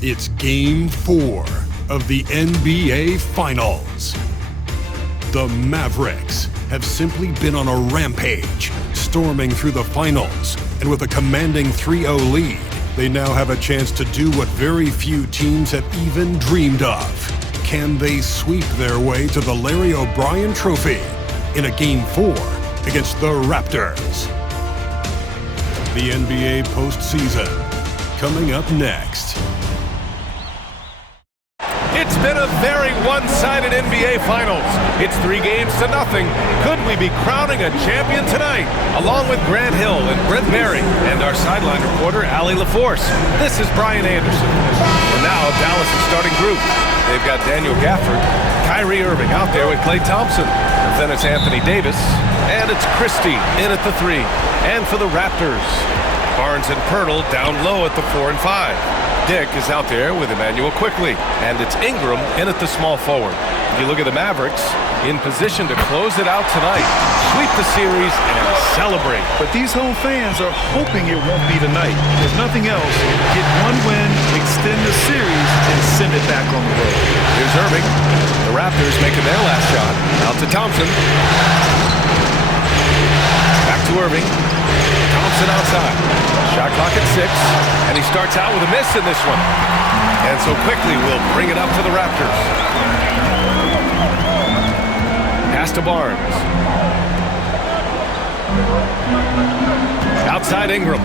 It's Game 4 of the NBA Finals. The Mavericks have simply been on a rampage, storming through the finals, and with a commanding 3-0 lead, they now have a chance to do what very few teams have even dreamed of. Can they sweep their way to the Larry O'Brien Trophy in a Game 4 against the Raptors? The NBA postseason, coming up next. It's been a very one-sided NBA Finals. It's 3-0. Could we be crowning a champion tonight? Along with Grant Hill and Brent Berry and our sideline reporter, Allie LaForce. This is Brian Anderson. And now Dallas' starting group. They've got Daniel Gafford, Kyrie Irving out there with Klay Thompson. And then it's Anthony Davis. And it's Christe in at the 3. And for the Raptors, Barnes and Pirtle down low at the 4 and 5. Dick is out there with Emmanuel Quickly, and it's Ingram in at the small forward. You look at the Mavericks, in position to close it out tonight, sweep the series, and celebrate. But these home fans are hoping it won't be tonight. If nothing else, get one win, extend the series, and send it back on the road. Here's Irving. The Raptors making their last shot. Out to Thompson. Back to Irving. Thompson outside. Shot clock at 6, and he starts out with a miss in this one. And so Quickly will bring it up for the Raptors. Pass to Barnes. Outside Ingram.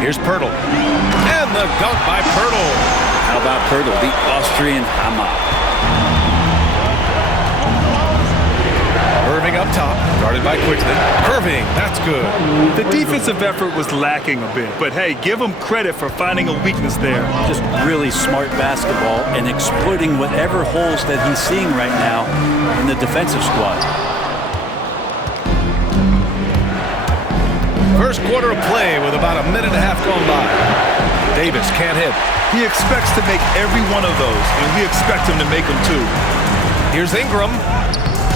Here's Pirtle. And the dunk by Pirtle. How about Pirtle, the Austrian Hammer? Irving up top, guarded by Quickly. Irving, that's good. The defensive effort was lacking a bit, but hey, give him credit for finding a weakness there. Just really smart basketball and exploiting whatever holes that he's seeing right now in the defensive squad. First quarter of play with about a minute and a half gone by. Davis can't hit. He expects to make every one of those, and we expect him to make them too. Here's Ingram.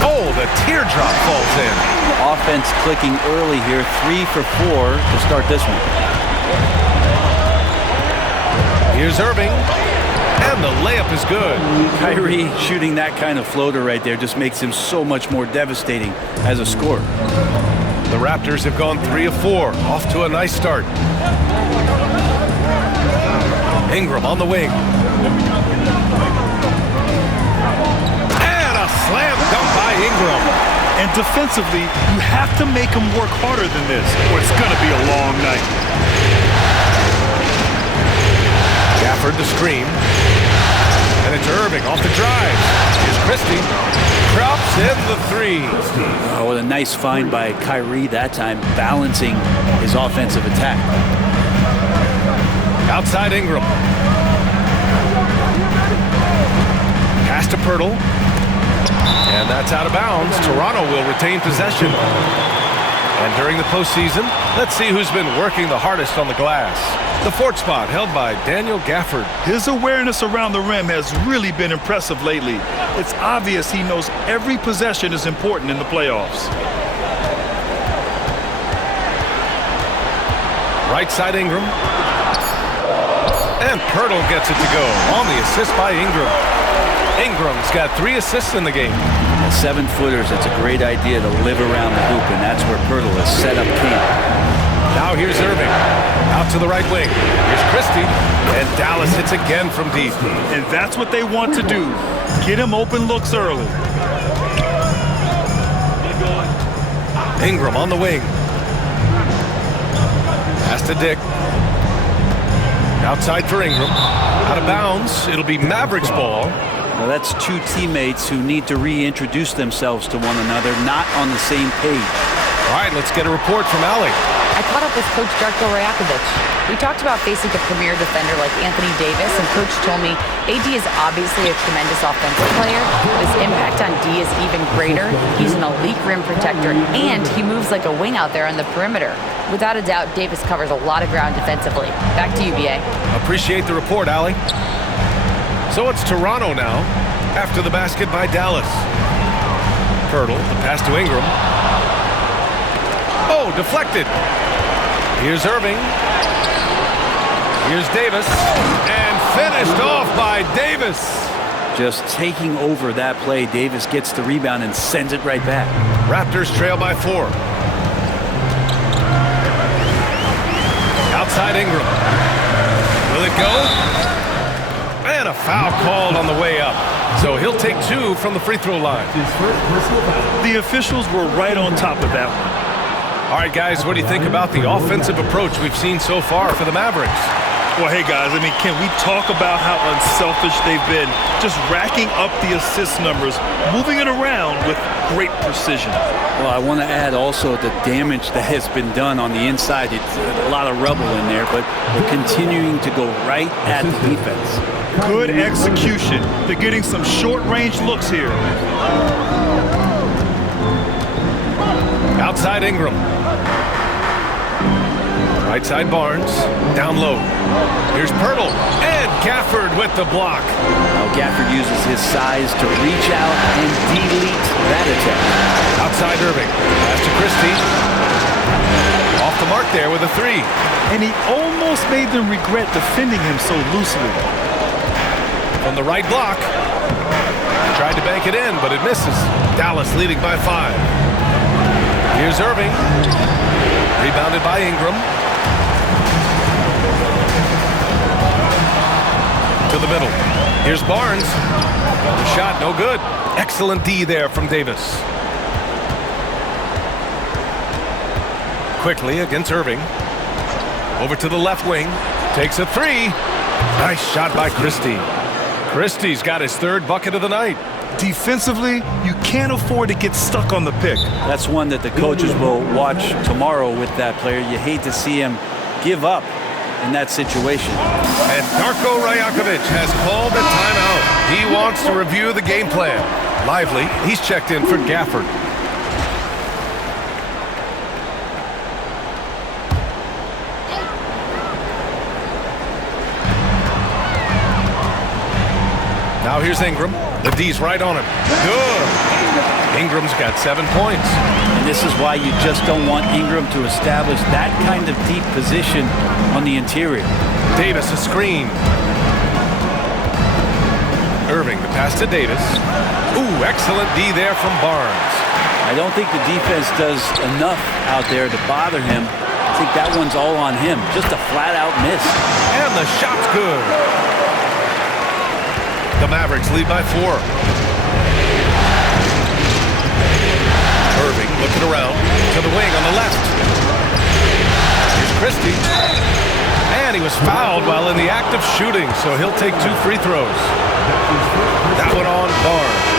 Oh, the teardrop falls in. Offense clicking early here, 3 for 4 to start this one. Here's Irving, and the layup is good. Kyrie shooting that kind of floater right there just makes him so much more devastating as a scorer. The Raptors have gone 3 of 4, off to a nice start. Ingram on the wing. Slam dunk by Ingram. And defensively, you have to make him work harder than this, or it's going to be a long night. Gafford the screen. And it's Irving off the drive. Here's Christe. Drops in the 3. Oh, what a nice find by Kyrie that time, balancing his offensive attack. Outside Ingram. Pass to Pirtle. And that's out of bounds. Toronto will retain possession. And during the postseason, let's see who's been working the hardest on the glass. The 4th spot held by Daniel Gafford. His awareness around the rim has really been impressive lately. It's obvious he knows every possession is important in the playoffs. Right side Ingram. And Pirtle gets it to go on the assist by Ingram. Ingram's got 3 assists in the game. At 7-footers, it's a great idea to live around the hoop, and that's where Pirtle has set up camp. Now here's Irving. Out to the right wing. Here's Christe. And Dallas hits again from deep. And that's what they want to do. Get him open looks early. Ingram on the wing. Pass to Dick. Outside for Ingram. Out of bounds. It'll be Mavericks ball. Well, that's 2 teammates who need to reintroduce themselves to one another, not on the same page. All right, let's get a report from Allie. I caught up with Coach Darko Rajakovic. We talked about facing a premier defender like Anthony Davis, and Coach told me AD is obviously a tremendous offensive player, but his impact on D is even greater. He's an elite rim protector, and he moves like a wing out there on the perimeter. Without a doubt, Davis covers a lot of ground defensively. Back to you, BA. Appreciate the report, Allie. So it's Toronto now, after the basket by Dallas. Pirtle, the pass to Ingram. Oh, deflected. Here's Irving. Here's Davis. And finished off by Davis. Just taking over that play. Davis gets the rebound and sends it right back. Raptors trail by 4. Outside Ingram. Will it go? And a foul called on the way up. So he'll take 2 from the free throw line. The officials were right on top of that one. All right, guys, what do you think about the offensive approach we've seen so far for the Mavericks? Well, hey, guys, I mean, can we talk about how unselfish they've been? Just racking up the assist numbers, moving it around with great precision. Well, I want to add also the damage that has been done on the inside. It's a lot of rubble in there, but they're continuing to go right at the defense. Good execution. They're getting some short-range looks here. Outside Ingram. Right side Barnes. Down low. Here's Pirtle. And Gafford with the block. Now Gafford uses his size to reach out and delete that attack. Outside Irving. Pass to Christie. Off the mark there with a 3. And he almost made them regret defending him so loosely. From the right block. Tried to bank it in, but it misses. Dallas leading by 5. Here's Irving. Rebounded by Ingram. To the middle. Here's Barnes. The shot no good. Excellent D there from Davis. Quickly against Irving. Over to the left wing. Takes a 3. Nice shot by Christie. Christie's got his 3rd bucket of the night. Defensively, you can't afford to get stuck on the pick. That's one that the coaches will watch tomorrow with that player. You hate to see him give up in that situation. And Darko Rajakovic has called a timeout. He wants to review the game plan. Lively, he's checked in for Gafford. Now here's Ingram. The D's right on him. Good. Ingram's got 7 points. And this is why you just don't want Ingram to establish that kind of deep position on the interior. Davis a screen. Irving, the pass to Davis. Ooh, excellent D there from Barnes. I don't think the defense does enough out there to bother him. I think that one's all on him. Just a flat-out miss. And the shot's good. The Mavericks lead by 4. Irving looking around to the wing on the left. Here's Christie. And he was fouled while in the act of shooting, so he'll take 2 free throws. That one on Barnes.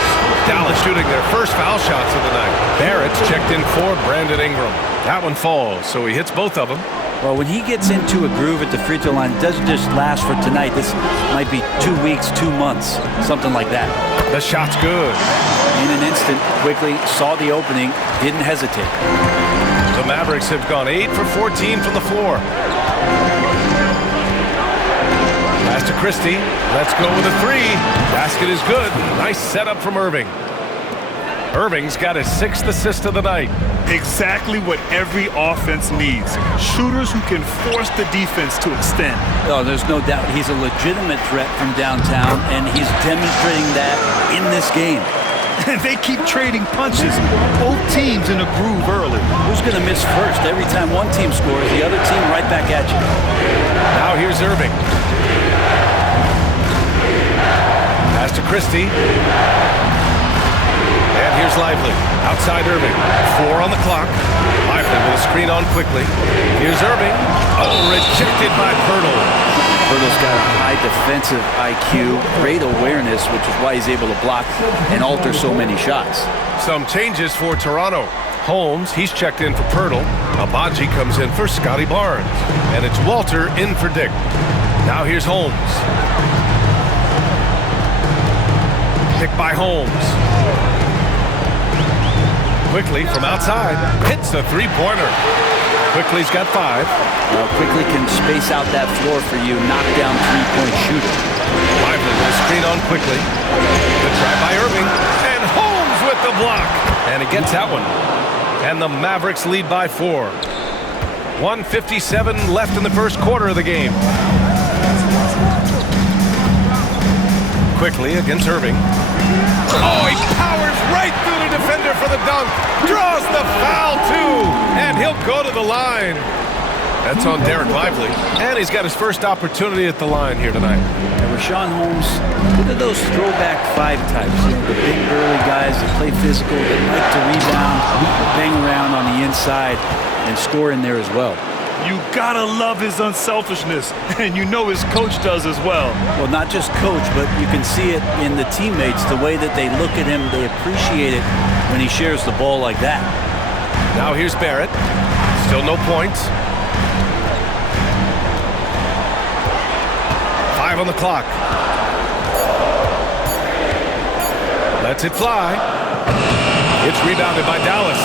Dallas shooting their first foul shots of the night. Barrett's checked in for Brandon Ingram. That one falls, so he hits both of them. Well, when he gets into a groove at the free throw line, it doesn't just last for tonight. This might be 2 weeks, 2 months, something like that. The shot's good. In an instant, quickly saw the opening, didn't hesitate. The Mavericks have gone 8 for 14 from the floor. Pass to Christie. Let's go with a 3. Basket is good. Nice setup from Irving. Irving's got his 6th assist of the night. Exactly what every offense needs. Shooters who can force the defense to extend. Oh, there's no doubt he's a legitimate threat from downtown, and he's demonstrating that in this game. And they keep trading punches. Both teams in a groove early. Who's going to miss first? Every time one team scores, the other team right back at you. Now here's Irving. Pass to Christie. And here's Lively. Outside Irving. 4 on the clock. Lively with a screen on quickly. Here's Irving. Oh, rejected by Pirtle. Pirtle's got a high defensive IQ, great awareness, which is why he's able to block and alter so many shots. Some changes for Toronto. Holmes, he's checked in for Pirtle. Abaji comes in for Scotty Barnes. And it's Walter in for Dick. Now here's Holmes. Picked by Holmes. Quickly from outside. Hits the 3-pointer. Quickly's got 5. Well, Quickly can space out that floor for you, knock down 3-point shooter. Lively will screen on Quickly. Good try by Irving. And Holmes with the block. And he gets that one. And the Mavericks lead by 4. 1:57 left in the first quarter of the game. quickly against Irving. Oh, he powers right through the defender for the dunk. Draws the foul, too. And he'll go to the line. That's on Derek Lively. And he's got his first opportunity at the line here tonight. And Rashawn Holmes, look at those throwback five types. You know, the big, burly guys that play physical, that like to rebound, bang around on the inside, and score in there as well. You gotta love his unselfishness, and you know his coach does as well. Well, not just coach, but you can see it in the teammates, the way that they look at him, they appreciate it when he shares the ball like that. Now here's Barrett. Still no points. 5 on the clock. Lets it fly. It's rebounded by Dallas.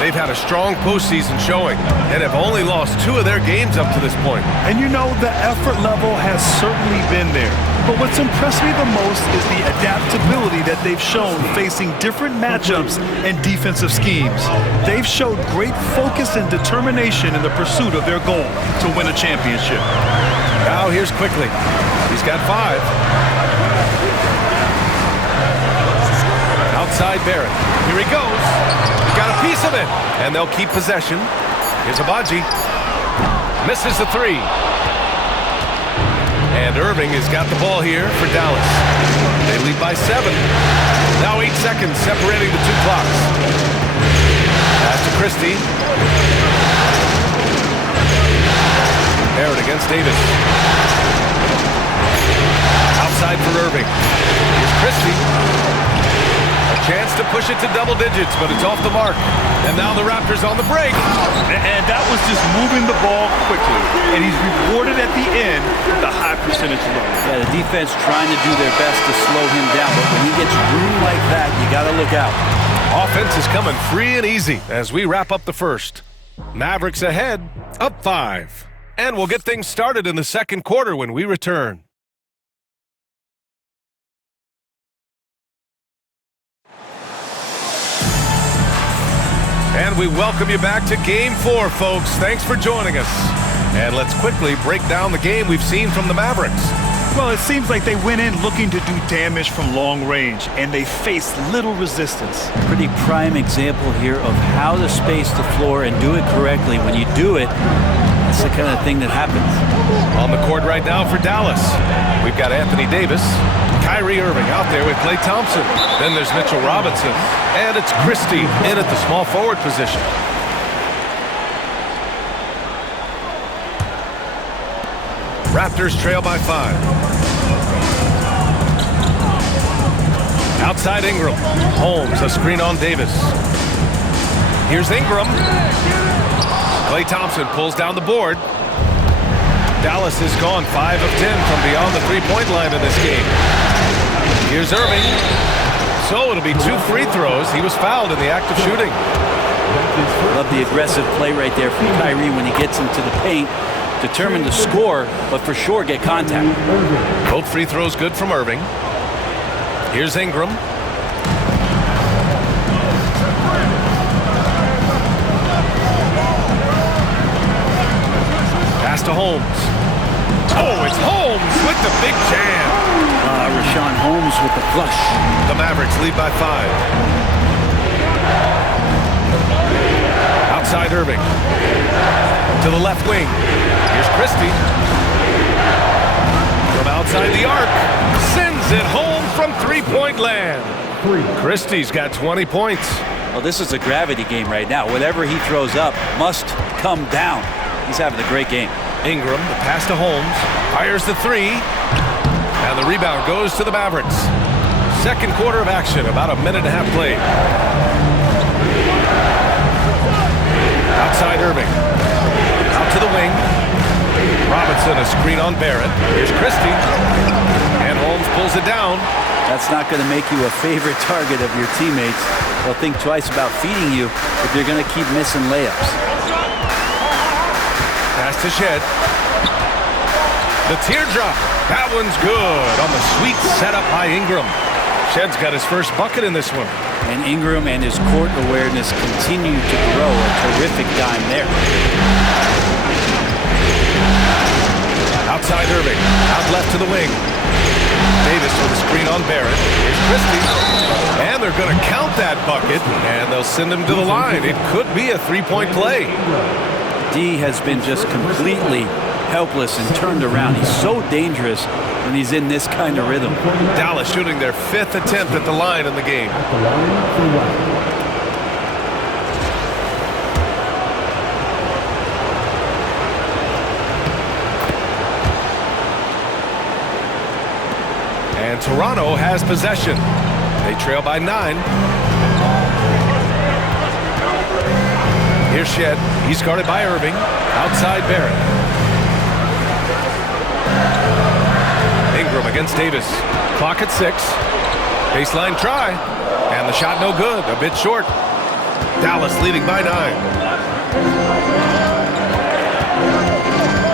They've had a strong postseason showing and have only lost 2 of their games up to this point. And you know, the effort level has certainly been there. But what's impressed me the most is the adaptability that they've shown facing different matchups and defensive schemes. They've showed great focus and determination in the pursuit of their goal to win a championship. Now here's Quickly. He's got 5. Outside Barrett. Here he goes. He got a piece of it. And they'll keep possession. Here's Abaji. Misses the 3. And Irving has got the ball here for Dallas. They lead by 7. Now 8 seconds separating the 2 clocks. Pass to Christie. Barrett against Davis. Outside for Irving. Here's Christie. A chance to push it to double digits, but it's off the mark. And now the Raptors on the break. And that was just moving the ball quickly. And he's rewarded at the end with a high percentage look. Yeah, the defense trying to do their best to slow him down, but when he gets room like that, you got to look out. Offense is coming free and easy as we wrap up the first. Mavericks ahead, up 5. And we'll get things started in the second quarter when we return. And we welcome you back to Game 4, folks. Thanks for joining us. And let's quickly break down the game we've seen from the Mavericks. Well, it seems like they went in looking to do damage from long range, and they faced little resistance. Pretty prime example here of how to space the floor and do it correctly. When you do it, that's the kind of thing that happens. On the court right now for Dallas, we've got Anthony Davis, Kyrie Irving out there with Klay Thompson. Then there's Mitchell Robinson, and it's Christe in at the small forward position. Raptors trail by 5. Outside Ingram. Holmes, a screen on Davis. Here's Ingram. Klay Thompson pulls down the board. Dallas has gone 5 of 10 from beyond the three-point line in this game. Here's Irving. So it'll be 2 free throws. He was fouled in the act of shooting. Love the aggressive play right there from Kyrie when he gets into the paint. Determined to score, but for sure get contact. Both free throws good from Irving. Here's Ingram. Pass to Holmes. Oh, it's Holmes with the big jam. Rashawn Holmes with the flush. The Mavericks lead by 5. Outside Irving. To the left wing. Here's Christie. From outside the arc. Sends it home from three-point land. Christie's got 20 points. Well, this is a gravity game right now. Whatever he throws up must come down. He's having a great game. Ingram, the pass to Holmes. Fires the 3. And the rebound goes to the Mavericks. Second quarter of action, about a minute and a half played. Outside Irving. Out to the wing. Robinson, a screen on Barrett. Here's Christie. And Holmes pulls it down. That's not going to make you a favorite target of your teammates. They'll think twice about feeding you if you're going to keep missing layups. Pass to Shed. The teardrop. That one's good on the sweet setup by Ingram. Shed's got his first bucket in this one. And Ingram and his court awareness continue to grow. A terrific dime there. Outside Irving. Out left to the wing. Davis with a screen on on Barrett. Here's Christie. And they're going to count that bucket, and they'll send him to the line. It could be a three-point play. D has been just completely helpless and turned around. He's so dangerous when he's in this kind of rhythm. Dallas shooting their 5th attempt at the line in the game. And Toronto has possession. They trail by 9. Here's Shed. He's guarded by Irving. Outside Barrett. Ingram against Davis. Clock at 6. Baseline try. And the shot no good. A bit short. Dallas leading by 9.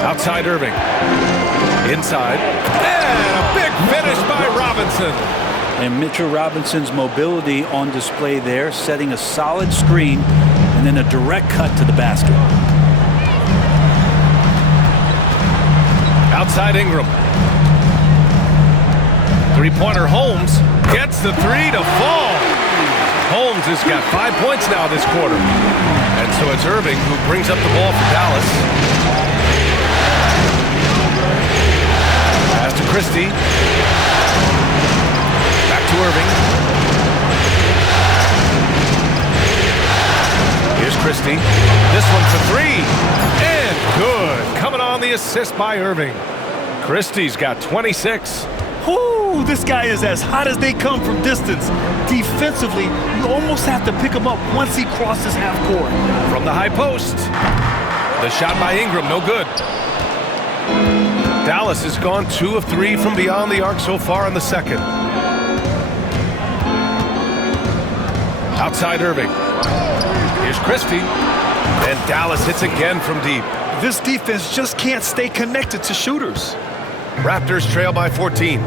Outside Irving. Inside. And a big finish by Robinson. And Mitchell Robinson's mobility on display there, setting a solid screen and then a direct cut to the basket. Outside Ingram. Three-pointer Holmes gets the 3 to fall. Holmes has got 5 points now this quarter. And so it's Irving who brings up the ball for Dallas. Pass to Christie. Back to Irving. Here's Christie. This one for 3. And good. Coming on the assist by Irving. Christie's got 26. Ooh, this guy is as hot as they come from distance. Defensively, you almost have to pick him up once he crosses half court. From the high post. The shot by Ingram, no good. Dallas has gone 2 of 3 from beyond the arc so far in the second. Outside Irving. Here's Christie. And Dallas hits again from deep. This defense just can't stay connected to shooters. Raptors trail by 14.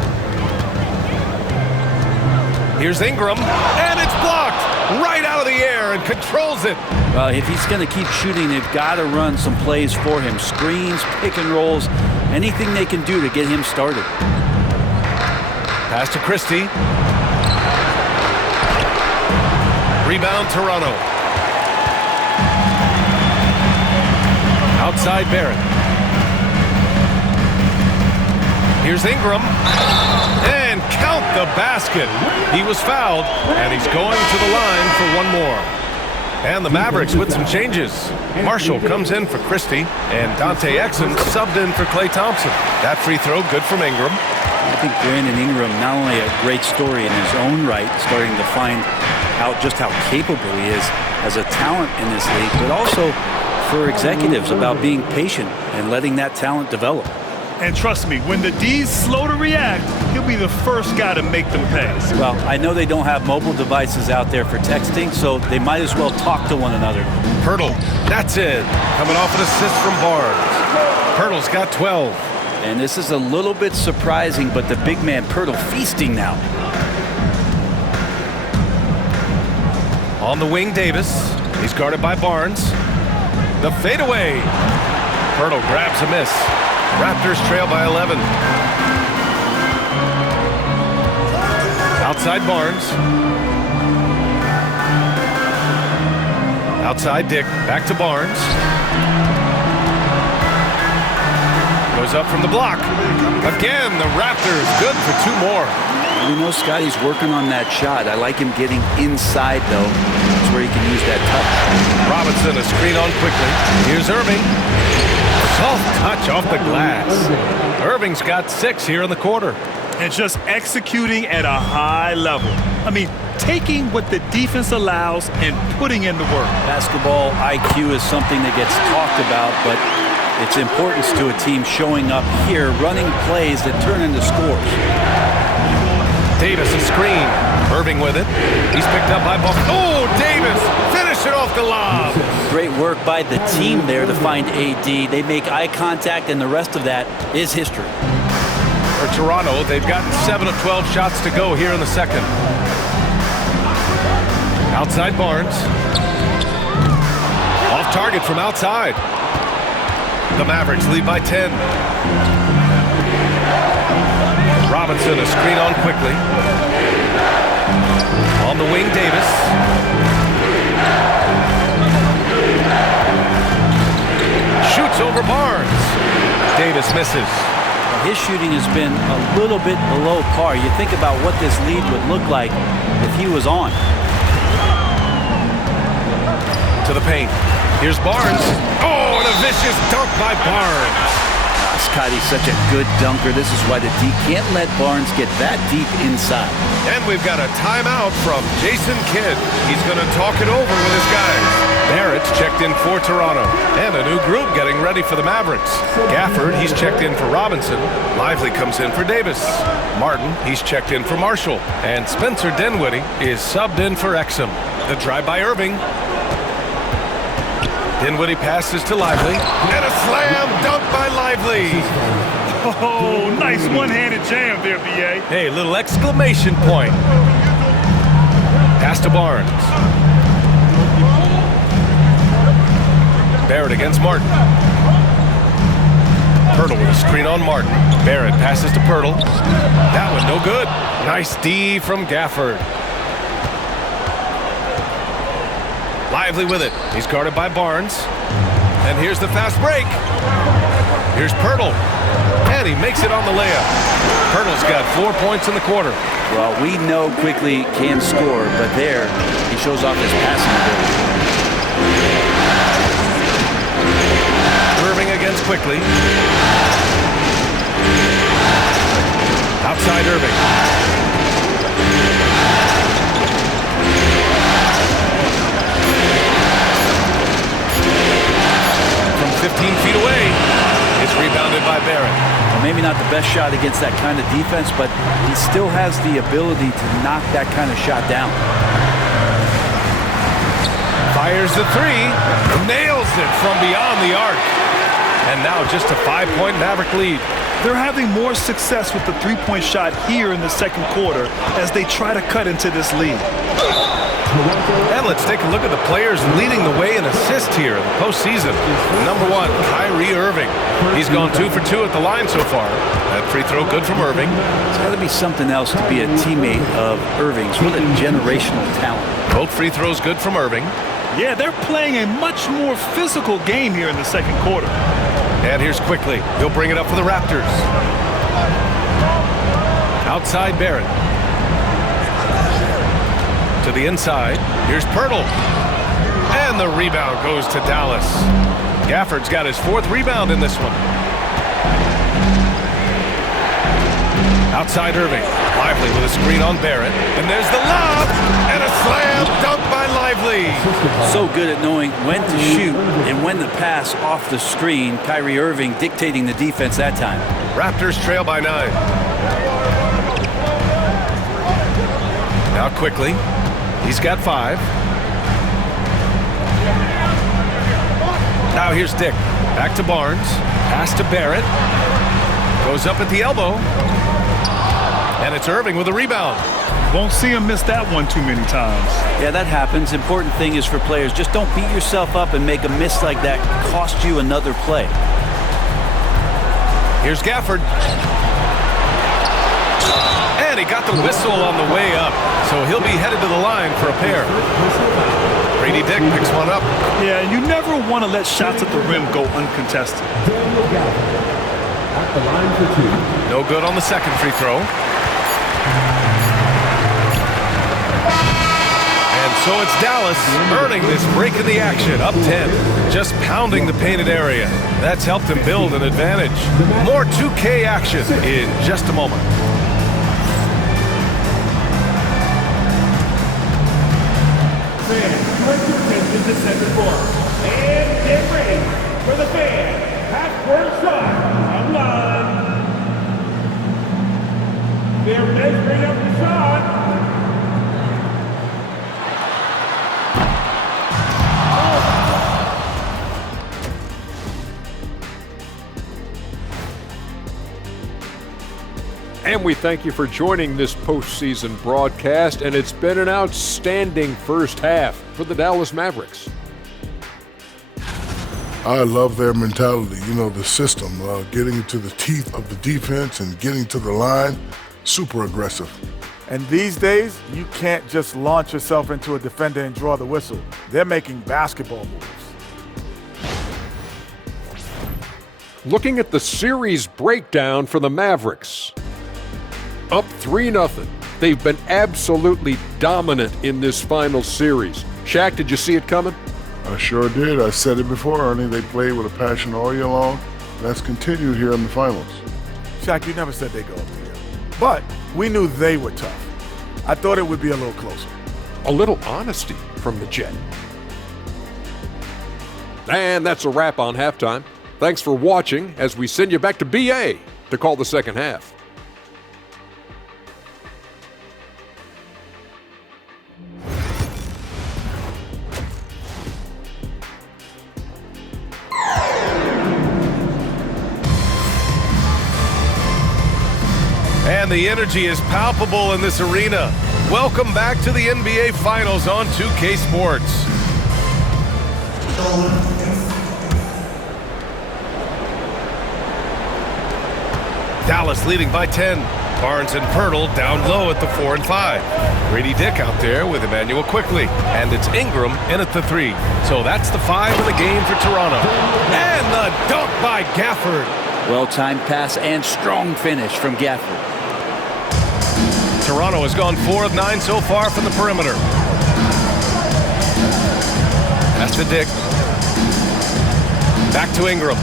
Here's Ingram, and it's blocked right out of the air and controls it. Well, if he's going to keep shooting, they've got to run some plays for him. Screens, pick and rolls, anything they can do to get him started. Pass to Christie. Rebound Toronto. Outside Barrett. Here's Ingram. And count the basket. He was fouled, and he's going to the line for one more. And the Mavericks with some changes. Marshall comes in for Christie, and Dante Exum subbed in for Klay Thompson. That free throw good from Ingram. I think Brandon Ingram, not only a great story in his own right, starting to find out just how capable he is as a talent in this league, but also for executives about being patient and letting that talent develop. And trust me, when the D's slow to react, he'll be the first guy to make them pay. Well, I know they don't have mobile devices out there for texting, so they might as well talk to one another. Pirtle, that's it. Coming off an assist from Barnes. Pirtle's got 12. And this is a little bit surprising, but the big man Pirtle feasting now. On the wing, Davis. He's guarded by Barnes. The fadeaway. Pirtle grabs a miss. Raptors trail by 11. Outside Barnes. Outside Dick. Back to Barnes. Goes up from the block. Again, the Raptors good for 2 more. You know, Scotty's working on that shot. I like him getting inside, though. That's where he can use that touch. Robinson, a screen on quickly. Here's Irving. Soft touch off the glass. Irving's got 6 here in the quarter. And just executing at a high level. I mean, taking what the defense allows and putting in the work. Basketball IQ is something that gets talked about, but its importance to a team showing up here, running plays that turn into scores. Davis a screen. Irving with it. He's picked up by Buck. Oh, Davis! Finish it off the lob. Great work by the team there to find AD. They make eye contact, and the rest of that is history. For Toronto, they've got 7 of 12 shots to go here in the second. Outside Barnes. Off target from outside. The Mavericks lead by 10. Robinson, a screen on quickly. On the wing, Davis. Shoots over Barnes. Davis misses. His shooting has been a little bit below par. You think about what this lead would look like if he was on. To the paint. Here's Barnes. Oh, and a vicious dunk by Barnes. Scotty's such a good dunker. This is why the D can't let Barnes get that deep inside. And we've got a timeout from Jason Kidd. He's going to talk it over with his guys. Barrett's checked in for Toronto. And a new group getting ready for the Mavericks. Gafford, he's checked in for Robinson. Lively comes in for Davis. Martin, he's checked in for Marshall. And Spencer Dinwiddie is subbed in for Exum. The drive by Irving. Dinwiddie passes to Lively. And a slam dunk by Lively. Oh, nice one-handed jam there, B.A. Hey, little exclamation point. Pass to Barnes. Barrett against Martin. Pirtle with a screen on Martin. Barrett passes to Pirtle. That one no good. Nice D from Gafford. Lively with it. He's guarded by Barnes. And here's the fast break. Here's Pirtle. And he makes it on the layup. Pirtle's got 4 points in the quarter. Well, we know Quickly can score, but there he shows off his passing ability. Irving against Quickly. Outside Irving. From 15 feet away, it's rebounded by Barrett. Well, maybe not the best shot against that kind of defense, but he still has the ability to knock that kind of shot down. Fires the three, nails it from beyond the arc. And now just a 5-point Maverick lead. They're having more success with the three-point shot here in the second quarter as they try to cut into this lead. And let's take a look at the players leading the way in assists here in the postseason. Number 1, Kyrie Irving. He's gone 2 for 2 at the line so far. That free throw good from Irving. It's got to be something else to be a teammate of Irving's. What a generational talent. Both free throws good from Irving. Yeah, they're playing a much more physical game here in the second quarter. And here's Quickly. He'll bring it up for the Raptors. Outside Barrett. To the inside. Here's Pirtle. And the rebound goes to Dallas. Gafford's got his 4th rebound in this one. Outside Irving. Lively with a screen on Barrett. And there's the lob. And a slam dunk by Lively. So good at knowing when to shoot and when to pass off the screen. Kyrie Irving dictating the defense that time. Raptors trail by 9. Now Quickly. He's got 5. Now here's Dick. Back to Barnes. Pass to Barrett. Goes up at the elbow. And it's Irving with a rebound. Won't see him miss that one too many times. Yeah, that happens. Important thing is for players, just don't beat yourself up and make a miss like that cost you another play. Here's Gafford. And he got the whistle on the way up. So he'll be headed to the line for a pair. Brady Dick picks one up. Yeah, you never want to let shots at the rim go uncontested. No good on the second free throw. And so it's Dallas earning this break in the action, up 10. Just pounding the painted area. That's helped them build an advantage. More 2K action in just a moment. To center court. And get ready for the fan. Half-court shot on line. They're measuring up the shot. And we thank you for joining this postseason broadcast, and it's been an outstanding first half for the Dallas Mavericks. I love their mentality, the system, getting into the teeth of the defense and getting to the line, super aggressive. And these days, you can't just launch yourself into a defender and draw the whistle. They're making basketball moves. Looking at the series breakdown for the Mavericks. Up 3-0. They've been absolutely dominant in this final series. Shaq, did you see it coming? I sure did. I said it before, Ernie. They played with a passion all year long. That's continued here in the finals. Shaq, you never said they'd go up to you. But we knew they were tough. I thought it would be a little closer. A little honesty from the Jet. And that's a wrap on halftime. Thanks for watching as we send you back to BA to call the second half. And the energy is palpable in this arena. Welcome back to the NBA Finals on 2K Sports. Dallas leading by 10. Barnes and Pirtle down low at the 4 and 5. Grady Dick out there with Emmanuel quickly. And it's Ingram in at the 3. So that's the 5 of the game for Toronto. And the dunk by Gafford. Well-timed pass and strong finish from Gafford. Toronto has gone 4 of 9 so far from the perimeter. That's to Dick. Back to Ingram.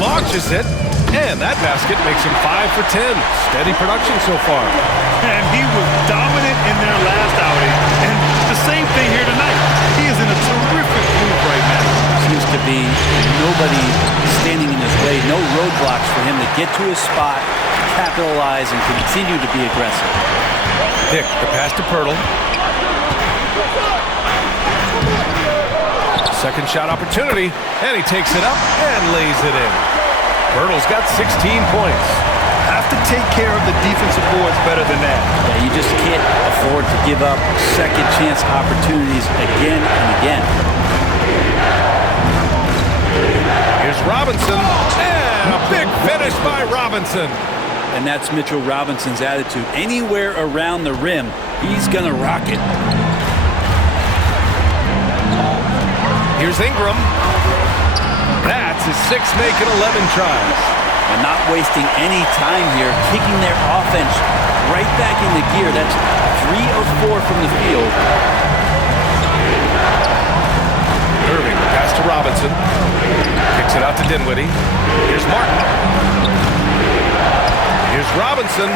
Launches it. And that basket makes him 5 for 10. Steady production so far. And he was dominant in their last outing. And the same thing here tonight. He is in a terrific move right now. Seems to be nobody standing in his way. No roadblocks for him to get to his spot, capitalize, and continue to be aggressive. Dick, the pass to Pirtle. Second shot opportunity. And he takes it up and lays it in. Pirtle's got 16 points. Have to take care of the defensive boards better than that. Yeah, you just can't afford to give up second chance opportunities again and again. Here's Robinson. And a big finish by Robinson. And that's Mitchell Robinson's attitude. Anywhere around the rim, he's going to rock it. Here's Ingram. That's his 6th make in 11 tries. And not wasting any time here, kicking their offense right back into gear. That's 3 of 4 from the field. Irving, pass to Robinson. Kicks it out to Dinwiddie. Here's Martin. Here's Robinson.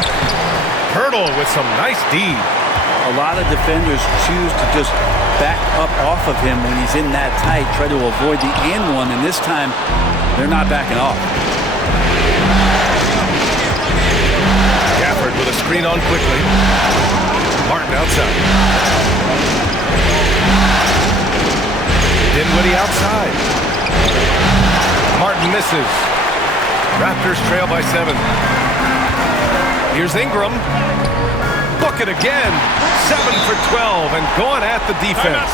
Pirtle with some nice D. A lot of defenders choose to just back up off of him when he's in that tight, try to avoid the and one, and this time they're not backing off. Gafford with a screen on quickly. Martin outside. Dinwiddie outside. Martin misses. Raptors trail by 7. Here's Ingram. Book it again. 7 for 12 and going at the defense.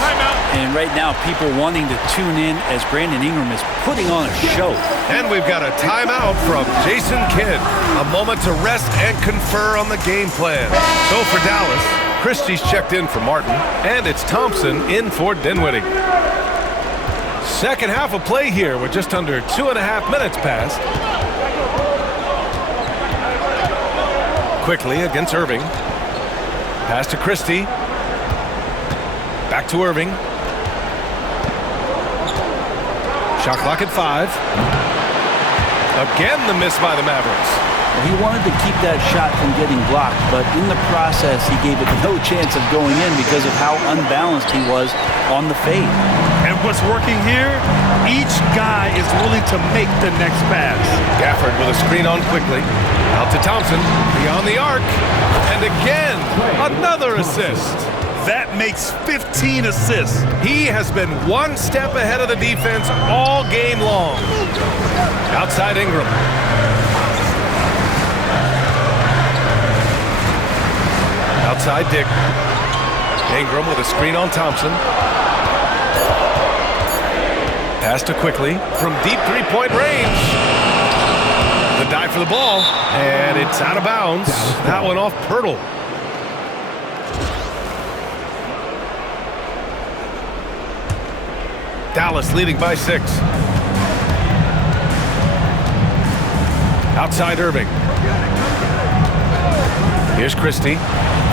And right now, people wanting to tune in as Brandon Ingram is putting on a show. And we've got a timeout from Jason Kidd. A moment to rest and confer on the game plan. So for Dallas, Christie's checked in for Martin, and it's Thompson in for Dinwiddie. Second half of play here with just under 2.5 minutes passed. Quickly against Irving. Pass to Christie. Back to Irving. Shot clock at 5. Again the miss by the Mavericks. Well, he wanted to keep that shot from getting blocked, but in the process he gave it no chance of going in because of how unbalanced he was on the fade. And what's working here, each guy is willing to make the next pass. Gafford with a screen on quickly. Out to Thompson, beyond the arc. And again, another assist. That makes 15 assists. He has been one step ahead of the defense all game long. Outside Ingram. Outside Dick. Ingram with a screen on Thompson. Pass to quickly from deep three-point range. The dive for the ball, and it's out of bounds. That one off Pirtle. Dallas leading by 6. Outside Irving. Here's Christe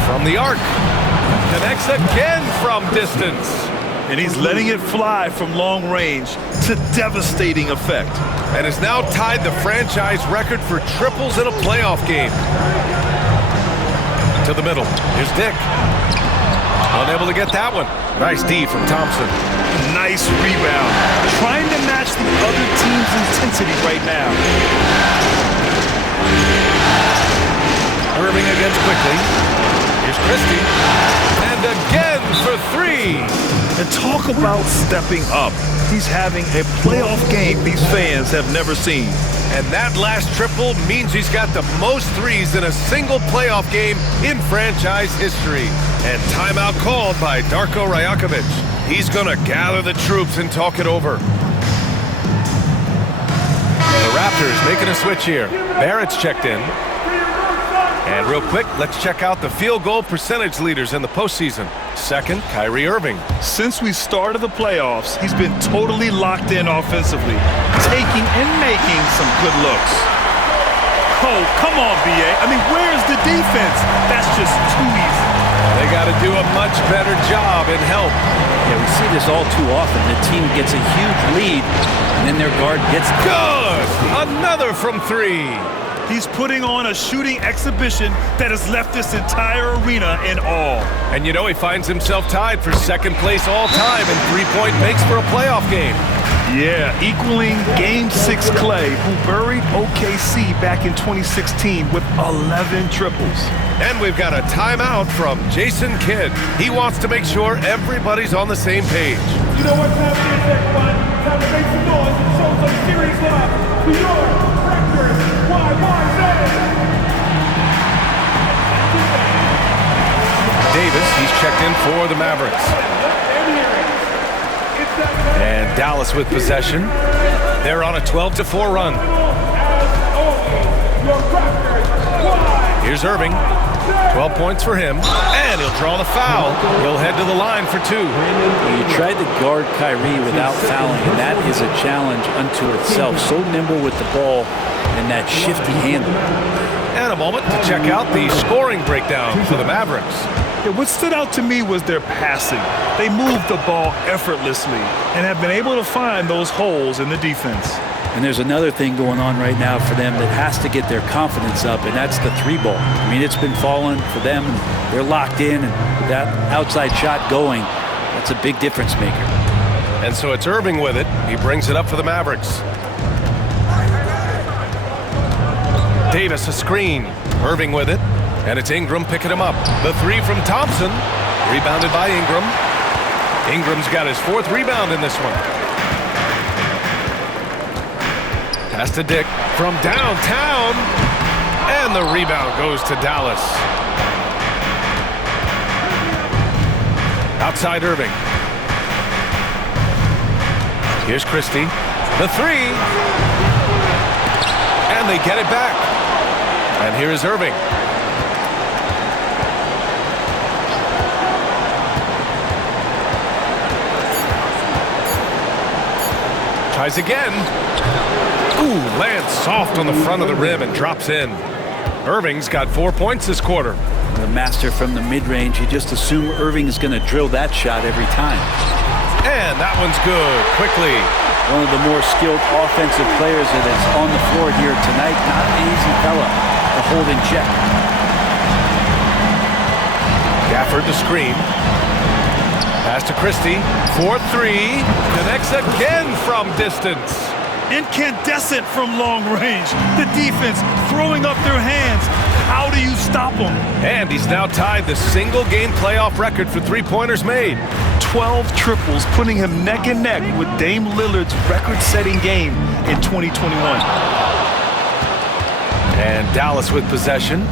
from the arc. Connects again from distance. And he's letting it fly from long range to devastating effect. And has now tied the franchise record for triples in a playoff game. To the middle. Here's Dick. Unable to get that one. Nice D from Thompson. Nice rebound. Trying to match the other team's intensity right now. Irving against quickly. Here's Christe. And again for 3. And talk about stepping up. He's having a playoff game these fans have never seen. And that last triple means he's got the most threes in a single playoff game in franchise history. And timeout called by Darko Rajakovic. He's going to gather the troops and talk it over. The Raptors making a switch here. Barrett's checked in. And real quick, let's check out the field goal percentage leaders in the postseason. Second, Kyrie Irving. Since we started the playoffs, he's been totally locked in offensively, taking and making some good looks. Oh, come on, B.A. I mean, where's the defense? That's just too easy. They got to do a much better job in help. Yeah, we see this all too often. The team gets a huge lead, and then their guard gets good. Another from 3. He's putting on a shooting exhibition that has left this entire arena in awe. And you know he finds himself tied for second place all time in three-point makes for a playoff game. Yeah, equaling Game 6 Clay, who buried OKC back in 2016 with 11 triples. And we've got a timeout from Jason Kidd. He wants to make sure everybody's on the same page. You know what time it is, everyone? Time to make some noise and show some series love to your breakfast YYZ. Davis, he's checked in for the Mavericks. And Dallas with possession. They're on a 12-4 run. Here's Irving. 12 points for him. And he'll draw the foul. He'll head to the line for 2. You tried to guard Kyrie without fouling, and that is a challenge unto itself. So nimble with the ball and that shifty handle. And a moment to check out the scoring breakdown for the Mavericks. Yeah, what stood out to me was their passing. They moved the ball effortlessly and have been able to find those holes in the defense. And there's another thing going on right now for them that has to get their confidence up, and that's the 3-ball. I mean, it's been falling for them. They're locked in, and with that outside shot going, that's a big difference maker. And so it's Irving with it. He brings it up for the Mavericks. Davis a screen. Irving with it. And it's Ingram picking him up. The 3 from Thompson. Rebounded by Ingram. Ingram's got his 4th rebound in this one. Pass to Dick from downtown. And the rebound goes to Dallas. Outside Irving. Here's Christe. The 3. And they get it back. And here is Irving. Tries again. Ooh, lands soft on the front of the rim and drops in. Irving's got 4 points this quarter. The master from the mid-range. You just assume Irving is going to drill that shot every time. And that one's good. Quickly. One of the more skilled offensive players that is on the floor here tonight. Not an easy fella to hold in check. Gafford the screen. Pass to Christe. 4-3. Connects again from distance. Incandescent from long range. The defense throwing up their hands. How do you stop them? And he's now tied the single-game playoff record for three-pointers made. 12 triples, putting him neck and neck with Dame Lillard's record-setting game in 2021. And Dallas with possession.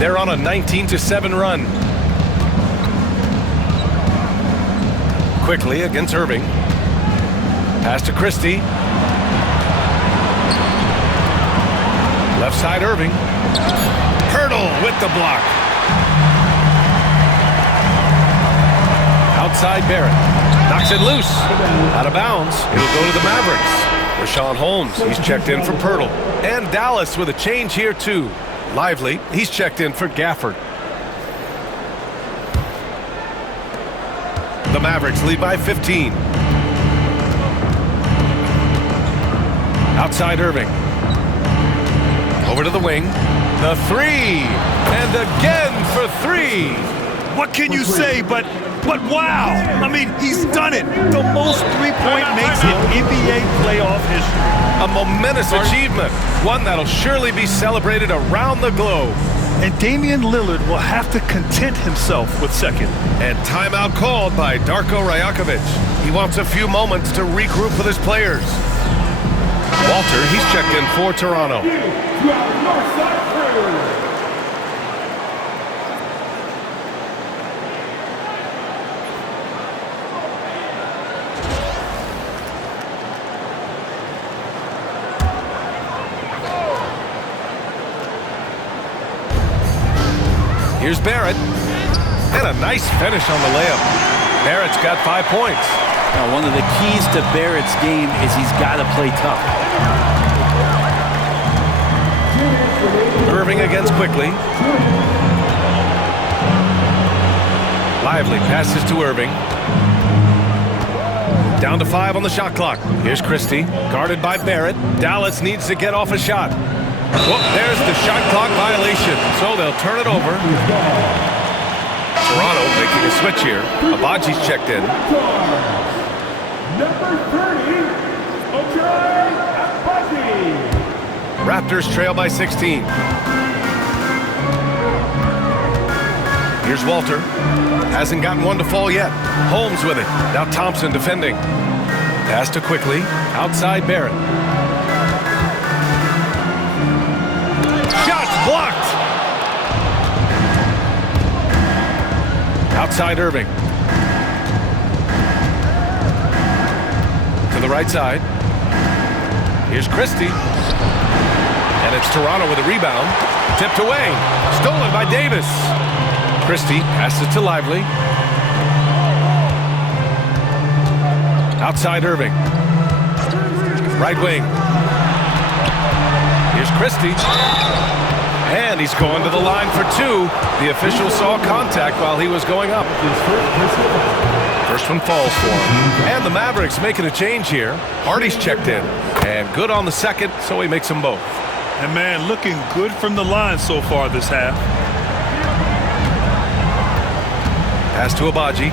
They're on a 19-7 run. Quickly against Irving. Pass to Christe. Left side Irving. Hurdle with the block. Outside Barrett. Knocks it loose. Out of bounds. It'll go to the Mavericks. Rashawn Holmes, he's checked in for Pirtle. And Dallas with a change here too. Lively, he's checked in for Gafford. The Mavericks lead by 15. Outside Irving. Over to the wing. The three. And again for three. What can you say but wow? I mean, he's done it. The most three-point makes in NBA playoff history. A momentous achievement. One that'll surely be celebrated around the globe. And Damian Lillard will have to content himself with second. And timeout called by Darko Rajakovic. He wants a few moments to regroup with his players. Walter, he's checked in for Toronto. Here's Barrett. And a nice finish on the layup. Barrett's got 5 points. Now, one of the keys to Barrett's game is he's got to play tough. Irving against Quickly. Lively passes to Irving. Down to 5 on the shot clock. Here's Christie, guarded by Barrett. Dallas needs to get off a shot. Whoop, there's the shot clock violation, so they'll turn it over. Toronto making a switch here. Abaji's checked in. Number 30, Ochai Agbaji. Raptors trail by 16. Here's Walter. Hasn't gotten one to fall yet. Holmes with it. Now Thompson defending. Pass to Quickly. Outside Barrett. Shots blocked. Outside Irving. To the right side. Here's Christie. And it's Toronto with a rebound. Tipped away. Stolen by Davis. Christie passes to Lively. Outside Irving. Right wing. Here's Christie. And he's going to the line for 2. The official saw contact while he was going up. First one falls for him. And the Mavericks making a change here. Hardy's checked in. And good on the second, so he makes them both. And man, looking good from the line so far this half. Pass to Agbaji.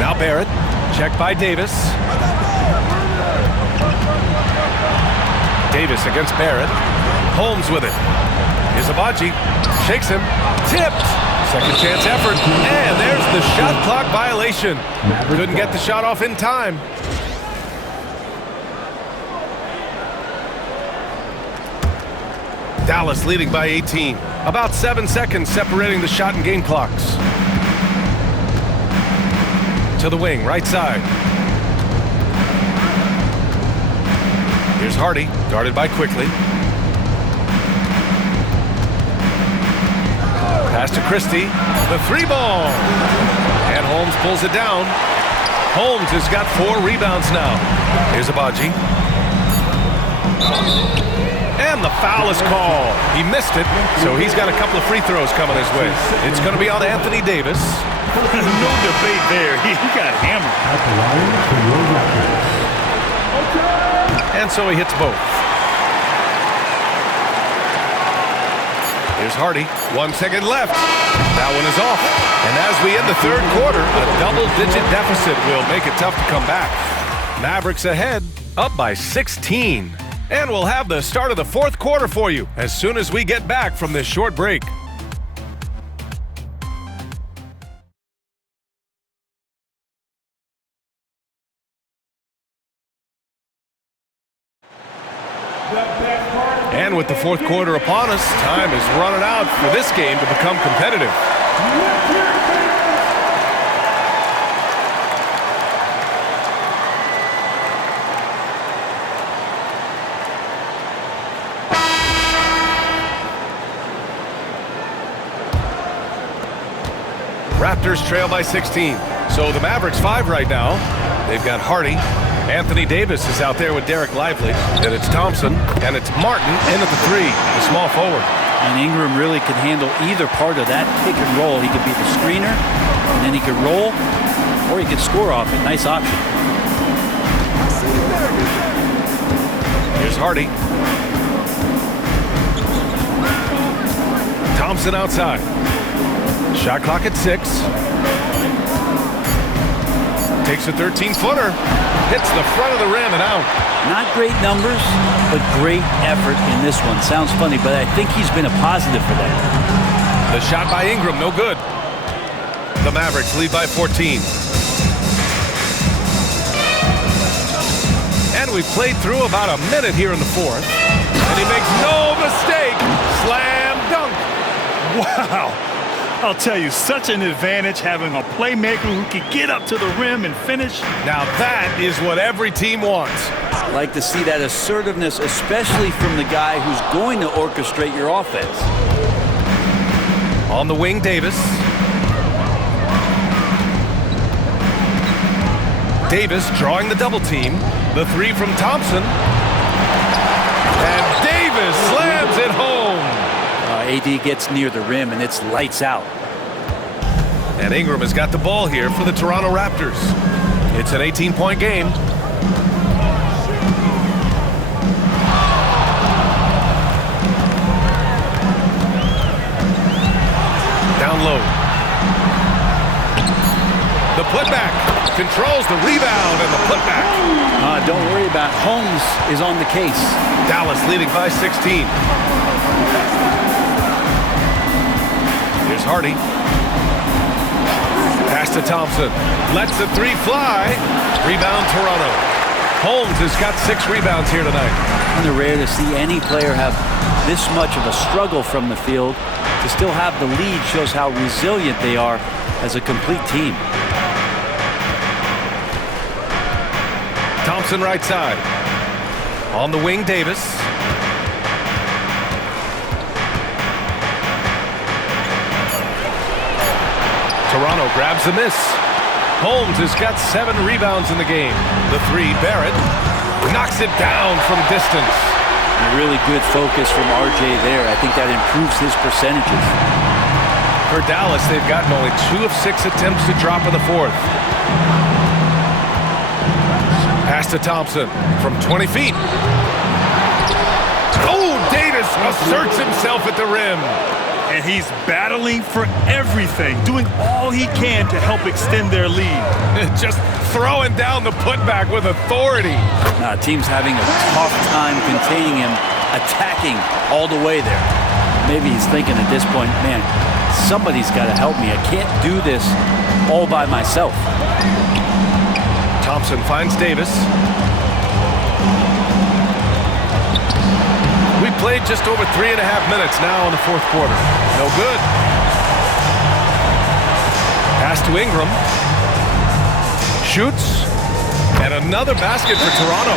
Now Barrett. Checked by Davis. Davis against Barrett. Holmes with it. Here's Agbaji. Shakes him. Tipped. Second chance effort. And there's the shot clock violation. Couldn't get the shot off in time. Dallas leading by 18. About 7 seconds separating the shot and game clocks. To the wing, right side. Here's Hardy, guarded by Quickly. Pass to Christie. The 3 ball. And Holmes pulls it down. Holmes has got 4 rebounds now. Here's Agbaji. And the foul is called. He missed it, so he's got a couple of free throws coming his way. It's going to be on Anthony Davis. No debate there. He got hammered. And so he hits both. Here's Hardy. 1 second left. That one is off. And as we end the third quarter, a double-digit deficit will make it tough to come back. Mavericks ahead, up by 16. And we'll have the start of the fourth quarter for you as soon as we get back from this short break. And with the fourth quarter upon us, time is running out for this game to become competitive. Raptors trail by 16. So the Mavericks 5 right now. They've got Hardy. Anthony Davis is out there with Derek Lively. Then it's Thompson. And it's Martin in at the 3, the small forward. And Ingram really can handle either part of that pick and roll. He could be the screener, and then he could roll, or he could score off it. Nice option. Here's Hardy. Thompson outside. Shot clock at 6. Takes a 13-footer. Hits the front of the rim and out. Not great numbers, but great effort in this one. Sounds funny, but I think he's been a positive for them. The shot by Ingram, no good. The Mavericks lead by 14. And we've played through about a minute here in the 4th. And he makes no mistake. Slam dunk. Wow. I'll tell you, such an advantage having a playmaker who can get up to the rim and finish. Now that is what every team wants. I like to see that assertiveness, especially from the guy who's going to orchestrate your offense. On the wing, Davis. Davis drawing the double team. The 3 from Thompson. And Davis slams it home. AD gets near the rim, and it's lights out. And Ingram has got the ball here for the Toronto Raptors. It's an 18-point game. Down low. The putback. Controls the rebound and the putback. Don't worry about it. Holmes is on the case. Dallas leading by 16. Here's Hardy. Pass to Thompson. Lets the 3 fly. Rebound Toronto. Holmes has got 6 rebounds here tonight. Kind of rare to see any player have this much of a struggle from the field. To still have the lead shows how resilient they are as a complete team. Thompson right side. On the wing, Davis. Toronto grabs the miss. Holmes has got 7 rebounds in the game. The 3, Barrett, knocks it down from distance. A really good focus from RJ there. I think that improves his percentages. For Dallas, they've gotten only 2 of 6 attempts to drop in the 4th. Pass to Thompson from 20 feet. Oh, Davis asserts himself at the rim. And he's battling for everything, doing all he can to help extend their lead. Just throwing down the putback with authority. Team's having a tough time containing him, attacking all the way there. Maybe he's thinking at this point, man, somebody's got to help me. I can't do this all by myself. Thompson finds Davis. We played just over 3.5 minutes now in the 4th quarter. No good. Pass to Ingram. Shoots. And another basket for Toronto.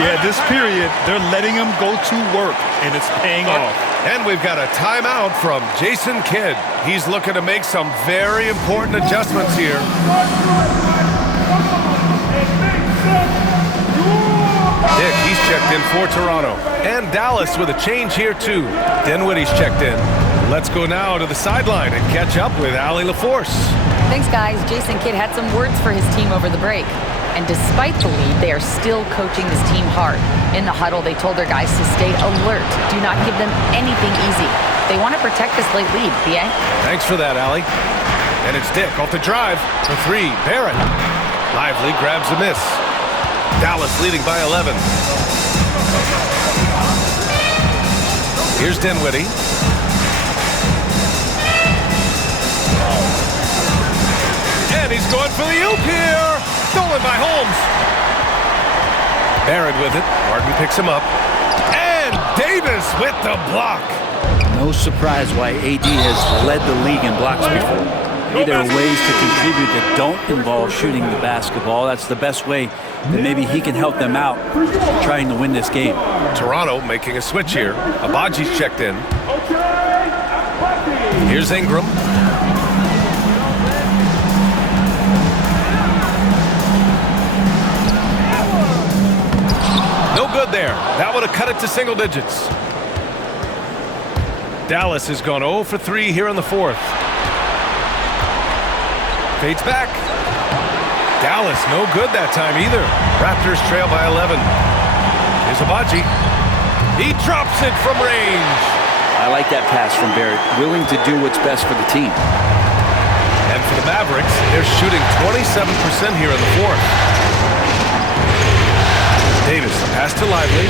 Yeah, this period, they're letting him go to work, and it's paying off. And we've got a timeout from Jason Kidd. He's looking to make some very important adjustments here. Dick, he's checked in for Toronto. And Dallas with a change here, too. Dinwiddie's checked in. Let's go now to the sideline and catch up with Allie LaForce. Thanks, guys. Jason Kidd had some words for his team over the break. And despite the lead, they are still coaching this team hard. In the huddle, they told their guys to stay alert. Do not give them anything easy. They want to protect this late lead, BA. Thanks for that, Allie. And it's Dick off the drive for 3. Barrett. Lively grabs a miss. Dallas leading by 11. Here's Dinwiddie. And he's going for the oop here. Stolen by Holmes. Barrett with it. Martin picks him up. And Davis with the block. No surprise why AD has led the league in blocks before. Maybe there are ways to contribute that don't involve shooting the basketball. That's the best way that maybe he can help them out trying to win this game. Toronto making a switch here. Abaji's checked in. Here's Ingram. No good there. That would have cut it to single digits. Dallas has gone 0 for 3 here in the fourth. Fades back. Dallas no good that time either. Raptors trail by 11. Here's Abaji. He drops it from range. I like that pass from Barrett. Willing to do what's best for the team. And for the Mavericks, they're shooting 27% here in the fourth. Davis, pass to Lively.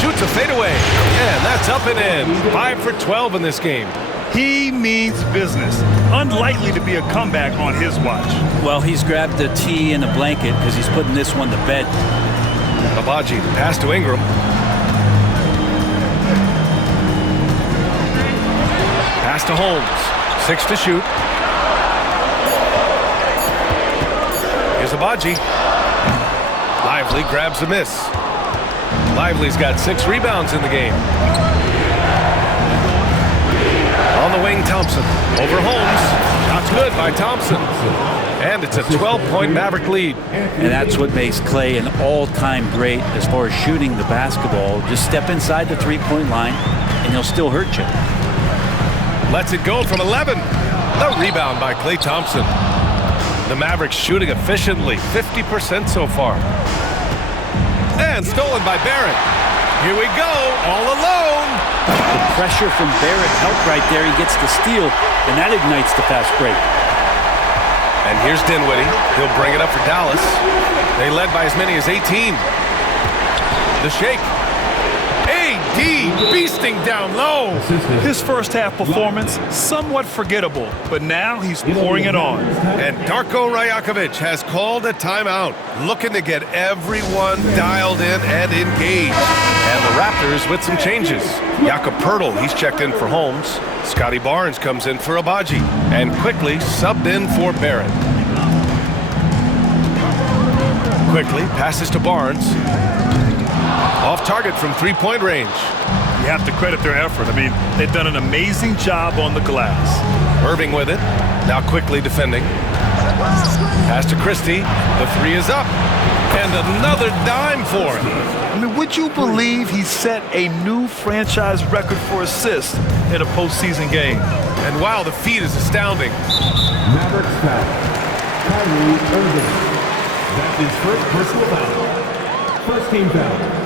Shoots a fadeaway. And that's up and in. 5 for 12 in this game. He means business. Unlikely to be a comeback on his watch. Well, he's grabbed a tee and a blanket because he's putting this one to bed. Abaji, pass to Ingram. Pass to Holmes. 6 to shoot. Here's Abaji. Lively grabs a miss. Lively's got 6 rebounds in the game. On the wing, Thompson. Over Holmes. Shot's good by Thompson. And it's a 12-point Maverick lead. And that's what makes Clay an all-time great as far as shooting the basketball. Just step inside the three-point line, and he'll still hurt you. Lets it go from 11. The rebound by Klay Thompson. The Mavericks shooting efficiently, 50% so far. And stolen by Barrett. Here we go, all alone. The pressure from Barrett helped right there. He gets the steal, and that ignites the fast break. And here's Dinwiddie. He'll bring it up for Dallas. They led by as many as 18. The shake. AD beasting down low. His first half performance, somewhat forgettable, but now he's pouring it on. And Darko Rajakovic has called a timeout, looking to get everyone dialed in and engaged. And the Raptors with some changes. Jakob Poeltl, he's checked in for Holmes. Scotty Barnes comes in for Abaji. And quickly subbed in for Barrett. Quickly passes to Barnes. Off target from three-point range. You have to credit their effort. I mean, they've done an amazing job on the glass. Irving with it. Now quickly defending. Pass to Christe. The three is up. And another dime for him. I mean, would you believe he set a new franchise record for assists in a postseason game? And wow, the feat is astounding. Mavericks foul. Kyrie Irving. That's his first personal foul. First team foul.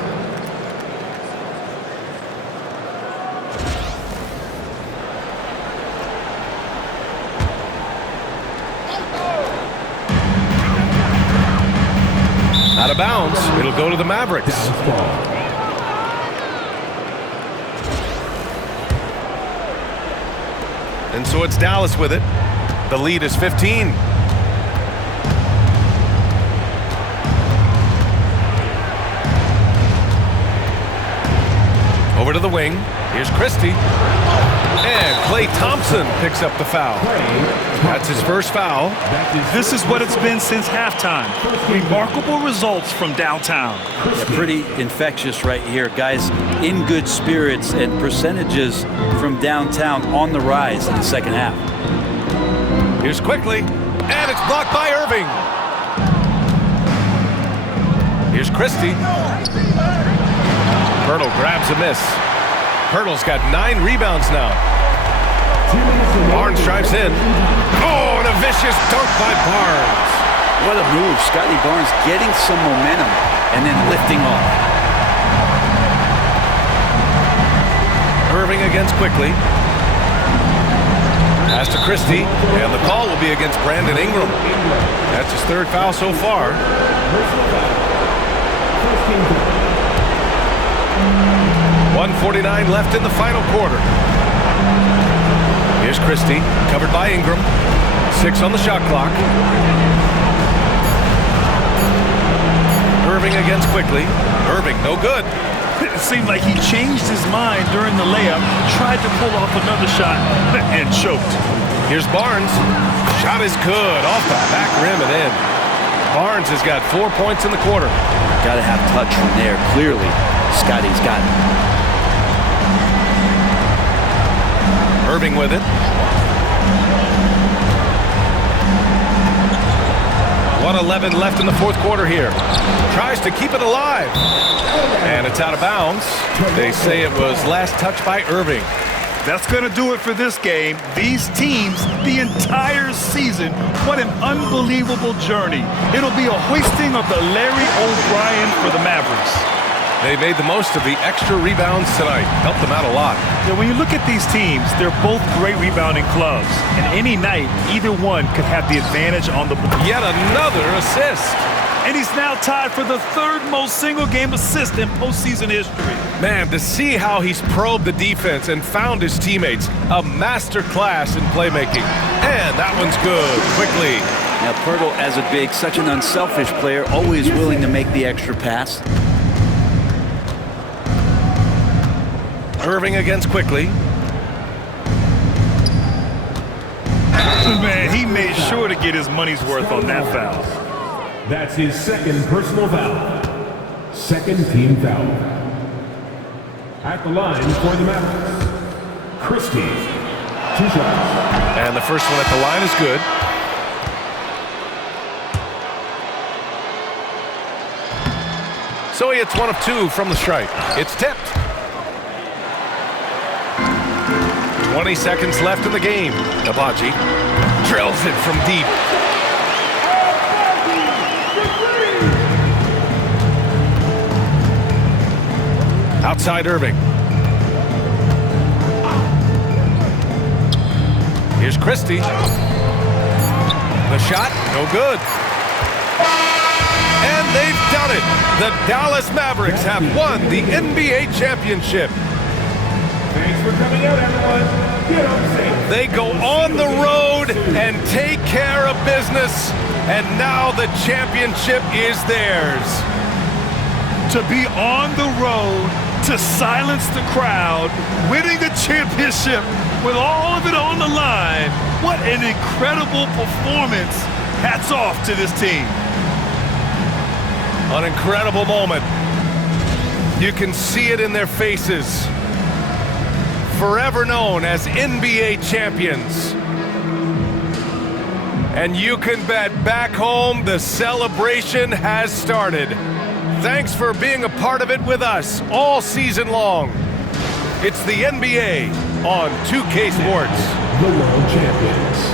Out of bounds. It'll go to the Mavericks. And so it's Dallas with it. The lead is 15. Over to the wing. Here's Christe. And Klay Thompson picks up the foul. That's his first foul. This is what it's been since halftime. Remarkable results from downtown. Yeah, pretty infectious right here. Guys in good spirits and percentages from downtown on the rise in the second half. Here's quickly. And it's blocked by Irving. Here's Christe. Poeltl grabs a miss. Poeltl's got 9 rebounds now. Barnes drives in. Oh, and a vicious dunk by Barnes. What a move. Scotty Barnes getting some momentum and then lifting off. Irving against quickly. Pass to Christe, and the call will be against Brandon Ingram. That's his third foul so far. 1:49 left in the final quarter. Here's Christe, covered by Ingram. 6 on the shot clock. Irving against quickly. Irving, no good. It seemed like he changed his mind during the layup, tried to pull off another shot, and choked. Here's Barnes. Shot is good, off the back rim and in. Barnes has got 4 points in the quarter. Got to have touch from there. Clearly, Scotty's got it. Irving with it. 1:11 left in the fourth quarter here. Tries to keep it alive. And it's out of bounds. They say it was last touched by Irving. That's going to do it for this game. These teams, the entire season, what an unbelievable journey. It'll be a hoisting of the Larry O'Brien for the Mavericks. They made the most of the extra rebounds tonight. Helped them out a lot. Yeah, when you look at these teams, they're both great rebounding clubs. And any night, either one could have the advantage on the ball. Yet another assist. And he's now tied for the third most single-game assist in postseason history. Man, to see how he's probed the defense and found his teammates, a master class in playmaking. And that one's good, quickly. Now, Pirtle, as a big, such an unselfish player, always willing to make the extra pass. Irving against Quickly. Man, he made sure to get his money's worth on that foul. That's his second personal foul. Second team foul. At the line for the Mavericks, Christe. 2 shots. And the first one at the line is good. So he hits 1 of 2 from the stripe. It's tipped. 20 seconds left in the game. Nabaji drills it from deep. Outside Irving. Here's Christe. The shot, no good. And they've done it. The Dallas Mavericks have won the NBA championship. Thanks for coming out, everyone. Get home safe. They go on the road and take care of business. And now the championship is theirs. To be on the road, to silence the crowd, winning a championship with all of it on the line. What an incredible performance. Hats off to this team. An incredible moment. You can see it in their faces. Forever known as NBA champions. And you can bet back home the celebration has started. Thanks for being a part of it with us all season long. It's the NBA on 2K Sports. The world champions.